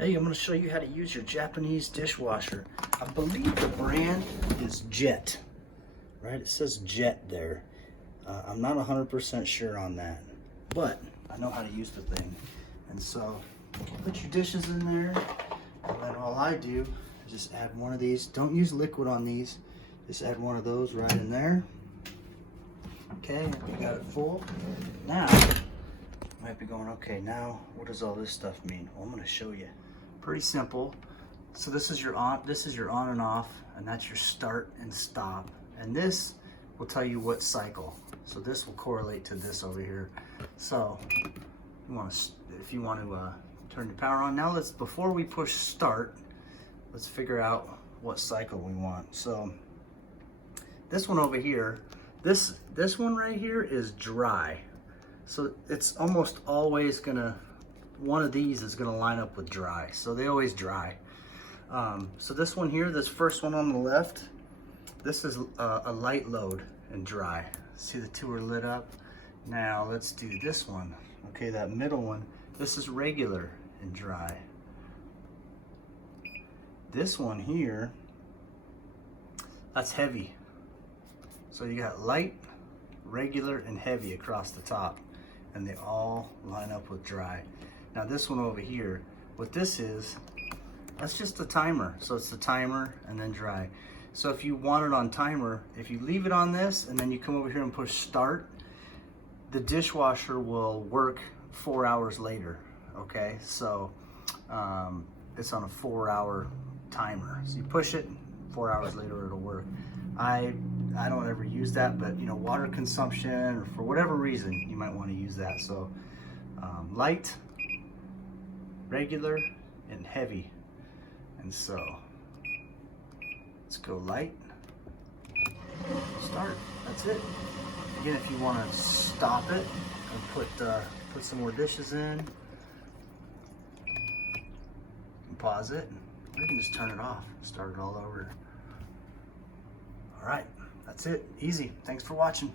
Hey, I'm going to show you how to use your Japanese dishwasher. I believe the brand is Jet, right? It says Jet there. I'm not 100% sure on that, but I know how to use the thing. And so put your dishes in there, and then all I do is just add one of these. Don't use liquid on these. Just add one of those right in there. Okay, we got it full. Now, you might be going, okay, now what does all this stuff mean? Well, I'm going to show you. Pretty simple. So this is your on and off, and that's your start and stop. And this will tell you what cycle. So this will correlate to this over here. So if you want to turn your power on. Now before we push start, let's figure out what cycle we want. So this one over here, this one right here is dry. So it's almost always one of these is gonna line up with dry. So they always dry. So this one here, this first one on the left, this is a light load and dry. See, the two are lit up. Now let's do this one. Okay, that middle one, this is regular and dry. This one here, that's heavy. So you got light, regular, and heavy across the top, and they all line up with dry. Now this one over here, what this is, that's just a timer. So it's the timer and then dry. So if you want it on timer, if you leave it on this and then you come over here and push start, the dishwasher will work 4 hours later, okay? So it's on a 4-hour timer. So you push it, 4 hours later it'll work. I don't ever use that, but you know, water consumption or for whatever reason, you might want to use that. So light, regular, and heavy. And so let's go light, start. That's it. Again, if you want to stop it and put some more dishes in, you can pause it, or you can just turn it off, start it all over. All right, that's it. Easy. Thanks for watching.